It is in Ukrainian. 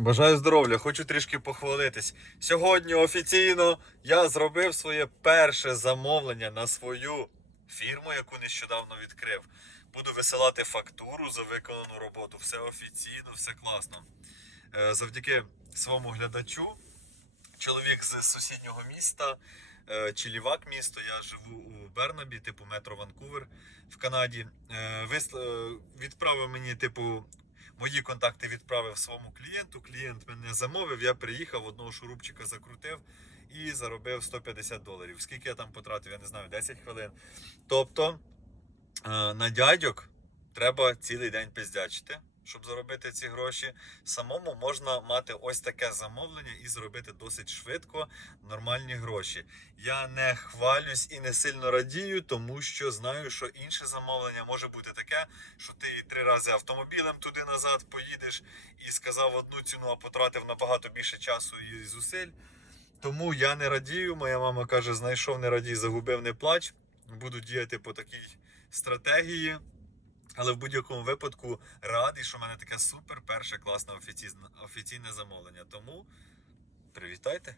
Бажаю здоров'я, хочу трішки похвалитись. Сьогодні офіційно я зробив своє перше замовлення на свою фірму, яку нещодавно відкрив. Буду висилати фактуру за виконану роботу. Все офіційно, все класно. Е, Завдяки своєму глядачу, чоловік з сусіднього міста, е, Чилівак місто. Я живу у Бернабі, типу метро Ванкувер в Канаді. Е, Відправив мені, типу, Мої контакти відправив своєму клієнту. Клієнт мене замовив, я приїхав, одного шурупчика закрутив і заробив 150 доларів. Скільки я там потратив, я не знаю, 10 хвилин. Тобто е, на дядьок треба цілий день пиздячити, щоб заробити ці гроші. Самому можна мати ось таке замовлення і зробити досить швидко нормальні гроші. Я не хвалюсь і не сильно радію, тому що знаю, що інше замовлення може бути таке, що ти і три рази автомобілем туди назад поїдеш і сказав одну ціну, а потратив набагато більше часу і зусиль. Тому я не радію. Моя мама каже: знайшов не радій, загубив не плач. Буду діяти по такій стратегії. Але в будь-якому випадку радий, що в мене таке супер перше класне офіційне, замовлення. Тому привітайте.